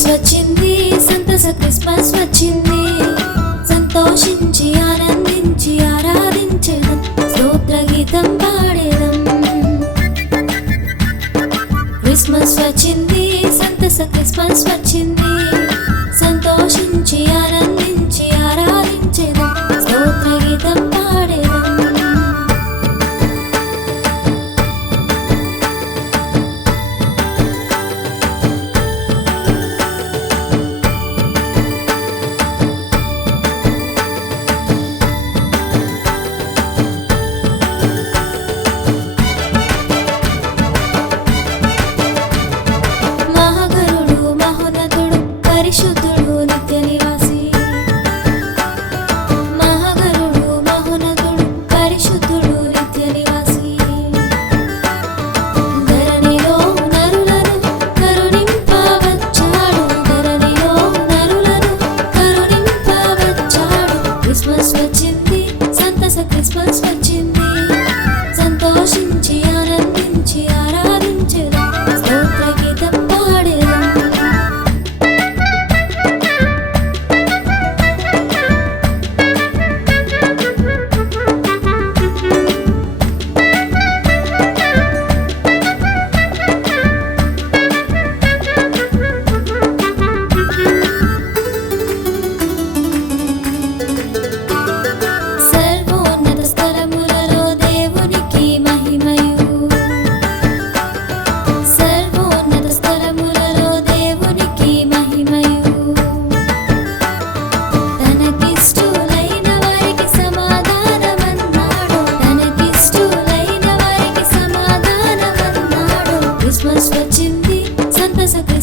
Christmas వచ్చింది సంతోష Christmas వచ్చింది సంతోషించి ఆనందించి ఆరాధించడం స్తోత్ర గీతం పాడేదం. క్రిస్మస్ వచ్చింది సంతోష క్రిస్మస్ వచ్చింది సంతోషించి ఆనంద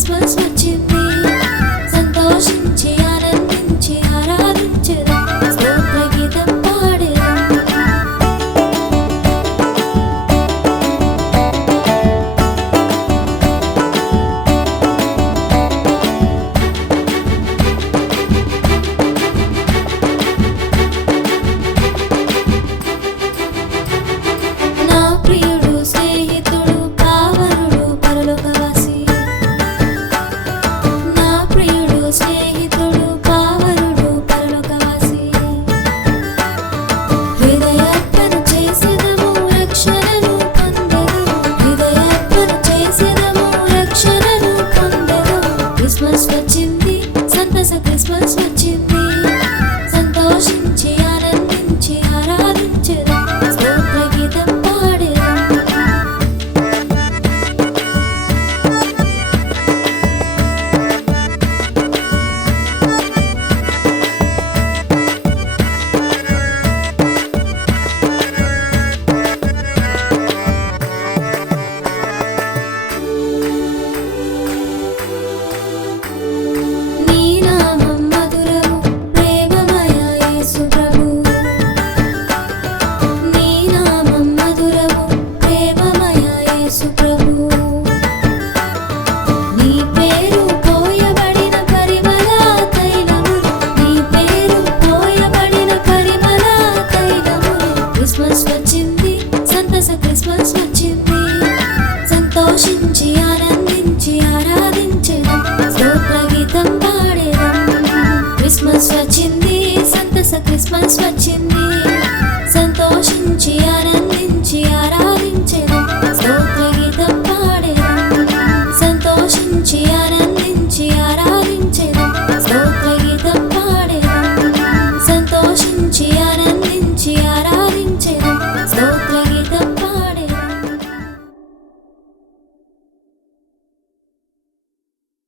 what's once. one's what